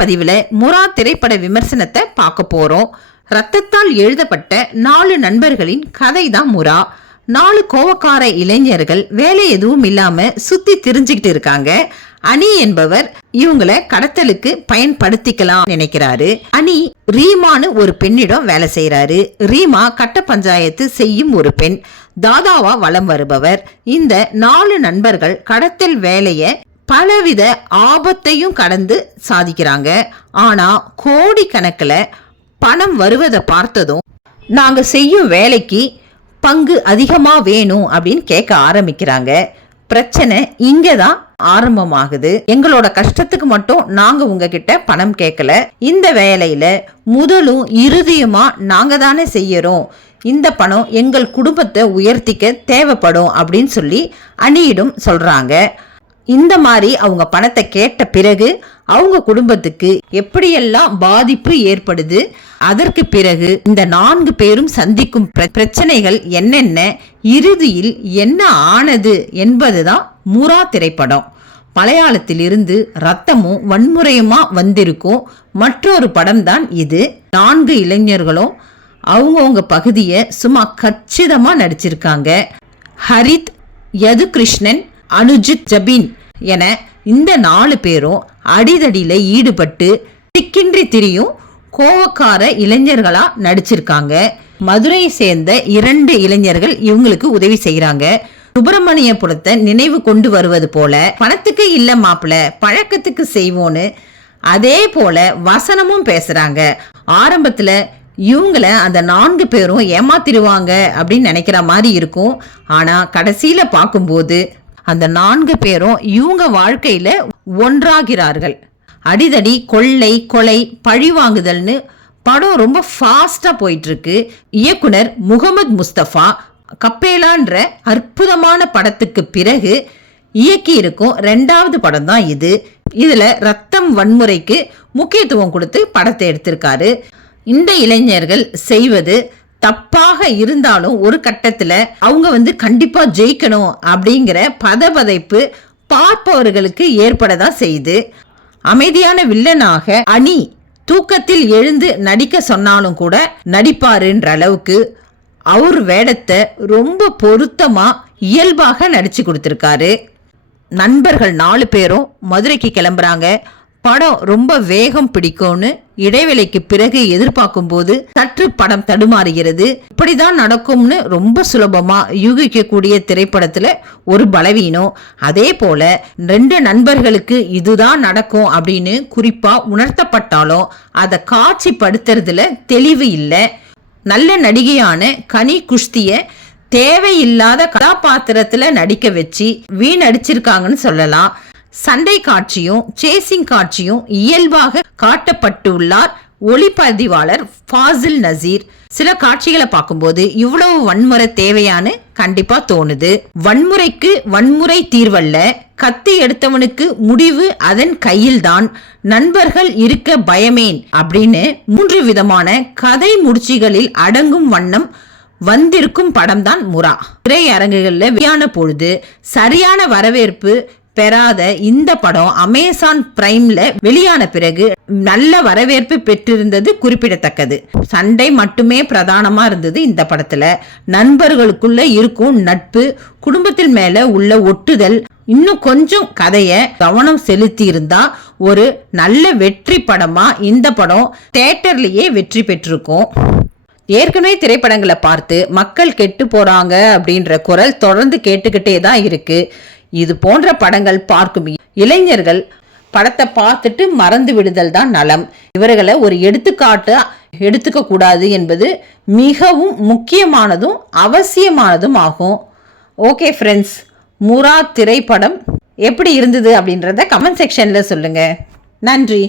பதிவில் முரா திரைப்பட விமர்சனத்தை பார்க்க போறோம். ரத்தத்தால் எழுதப்பட்ட 4 நண்பர்களின் கதை தான் முரா. 4 கோவக்கார இளைஞர்கள் வேலை எதுவும் இல்லாம சுத்தி திரிஞ்சுக்கிட்டு இருக்காங்க. அனி என்பவர் இவங்களை கடத்தலுக்கு பயன்படுத்திக்கலாம் நினைக்கிறாரு. அனி ரீமான்னு ஒரு பெண்ணிடம் வேலை செய்யறாரு. ரீமா கட்ட பஞ்சாயத்து செய்யும் ஒரு பெண். தாதாவா வலம் வருபவர். இந்த 4 நண்பர்கள் கடத்தல் வேலைய பலவித ஆபத்தையும் கடந்து சாதிக்கிறாங்க. ஆனா கோடிக்கணக்கில் பணம் வருவதை பார்த்ததும் நாங்க செய்யும் வேலைக்கு பங்கு அதிகமா வேணும் அப்படின்னு கேட்க ஆரம்பிக்கிறாங்க. பிரச்சனை இங்கதான் ஆரம்பமாகுது. எங்களோட கஷ்டத்துக்கு மட்டும் நாங்க உங்ககிட்ட பணம் கேட்கல. இந்த வேலையில முதலும் இறுதியுமா நாங்க தானே செய்யறோம். இந்த பணம் எங்கள் குடும்பத்தை உயர்த்திக்க தேவைப்படும் அப்படின்னு சொல்லி அனியிடம் சொல்றாங்க. இந்த மாதிரி அவங்க பணத்தை கேட்ட பிறகு அவங்க குடும்பத்துக்கு எப்படியெல்லாம் பாதிப்பு ஏற்படுது, அதற்கு பிறகு இந்த 4 பேரும் சந்திக்கும் பிரச்சனைகள் என்னென்ன, இறுதியில் என்ன ஆனது என்பதுதான் முரா திரைப்படம். மலையாளத்திலிருந்து ரத்தமும் வன்முறையுமா வந்திருக்கும் மற்றொரு படம் தான் இது. 4 இளைஞர்களும் அவங்கவுங்க பகுதியை சும்மா கச்சிதமா நடிச்சிருக்காங்க. ஹரித், யது கிருஷ்ணன், அனுஜித் ஜபின் என இந்த 4 பேரும் அடிதடியில ஈடுபட்டு திக்கின்றி திரியும் கோவக்கார இளைஞர்களா நடிச்சிருக்காங்க. மதுரையை சேர்ந்த 2 இளைஞர்கள் இவங்களுக்கு உதவி செய்யறாங்க. சுப்பிரமணியபுரத்தை நினைவு கொண்டு வருவது போல பணத்துக்கு இல்ல மாப்பிள பழக்கத்துக்கு செய்வோன்னு அதே போல வசனமும் பேசுறாங்க. ஆரம்பத்துல இவங்கள அந்த 4 பேரும் ஏமாத்திடுவாங்க அப்படின்னு நினைக்கிற மாதிரி இருக்கும். ஆனா கடைசியில பார்க்கும்போது அந்த 4 பேரும் இவங்க வாழ்க்கையில ஒன்றாகிறார்கள். அடிதடி, கொள்ளை, கொலை, பழிவாங்குதல்னு படம் ரொம்ப ஃபாஸ்டா போயிட்டு இருக்கு. இயக்குனர் முகமது முஸ்தபா கப்பேலான்ற அற்புதமான படத்துக்கு பிறகு இயக்கி இருக்கும் 2வது படம் தான் இது. இதுல ரத்தம், வன்முறைக்கு முக்கியத்துவம் கொடுத்து படத்தை எடுத்திருக்காரு. இந்த இளைஞர்கள் செய்வது தப்பாக இருந்தாலும் ஒரு கட்டத்துல அவங்க கண்டிப்பா ஜெயிக்கணும் அப்படிங்கிற பதபதைப்பு பார்ப்பவர்களுக்கு ஏற்படதான் செய்யுது. அமைதியான வில்லனாக அனி தூக்கத்தில் எழுந்து நடிக்க சொன்னாலும் கூட நடிப்பாருன்ற அளவுக்கு அவர் வேடத்தை ரொம்ப பொருத்தமா இயல்பாக நடிச்சு கொடுத்திருக்காரு. நண்பர்கள் 4 பேரும் மதுரைக்கு கிளம்புறாங்க. படம் ரொம்ப வேகம் பிடிக்கும்னு இடைவேளைக்கு பிறகு எதிர்பார்க்கும் போது சற்று படம் தடுமாறுகிறது. இப்படிதான் நடக்கும்னு ரொம்ப சுலபமா யூகிக்கக்கூடிய திரைப்படத்துல ஒரு பலவீனம். அதே போல 2 நண்பர்களுக்கு இதுதான் நடக்கும் அப்படின்னு குறிப்பா உணர்த்தப்பட்டாலும் அதை காட்சிப்படுத்துறதுல தெளிவு இல்லை. நல்ல நடிகையான கனி குஷ்திய தேவையில்லாத கதாபாத்திரத்துல நடிக்க வச்சு வீணடிச்சிருக்காங்கன்னு சொல்லலாம். சண்டை காட்சியும் சேசிங் காட்சியும் இயல்பாக காட்டப்பட்டுள்ளார் ஒளிப்பதிவாளர் ஃபாசில் நசீர். சில காட்சிகளை பார்க்கும்போது இவ்வளவு வன்முறை தேவையான்னு கண்டிப்பா தோணுது. வன்முறைக்கு வன்முறை தீர்வல்ல, கத்தி எடுத்தவனுக்கு முடிவு அதன் கையில்தான், நண்பர்கள் இருக்க பயமேன் அப்படின்னு 3 விதமான கதை முடிச்சுகளில் அடங்கும் வண்ணம் வந்திருக்கும் படம் தான் முரா. திரையரங்குகள்ல வெளியான பொழுது சரியான வரவேற்பு பெறாத இந்த படம் அமேசான் பிரைம்ல வெளியான பிறகு நல்ல வரவேற்பு பெற்றிருந்தது குறிப்பிடத்தக்கது. சண்டை மட்டுமே பிரதானமா இருந்தது இந்த படத்துல. நண்பர்களுக்குள்ள இருக்கும் நட்பு, குடும்பத்தில் மேல உள்ள ஒட்டுதல், இன்னும் கொஞ்சம் கதைய கவனம் செலுத்தி இருந்தா ஒரு நல்ல வெற்றி படமா இந்த படம் தியேட்டர்லயே வெற்றி பெற்றிருக்கும். ஏற்கனவே திரைப்படங்களை பார்த்து மக்கள் கெட்டு போறாங்க அப்படின்ற குரல் தொடர்ந்து கேட்டுக்கிட்டே தான் இருக்கு. இது போன்ற படங்கள் பார்க்கும் இளைஞர்கள் படத்தை பார்த்துட்டு மறந்து விடுதல் தான் நலம். இவர்களை ஒரு எடுத்துக்காட்டு எடுத்துக்க கூடாது என்பது மிகவும் முக்கியமானதும் அவசியமானதும் ஆகும். ஓகே ஃப்ரெண்ட்ஸ், முரா திரைப்படம் எப்படி இருந்தது அப்படின்றத கமெண்ட் செக்ஷன்ல சொல்லுங்க. நன்றி.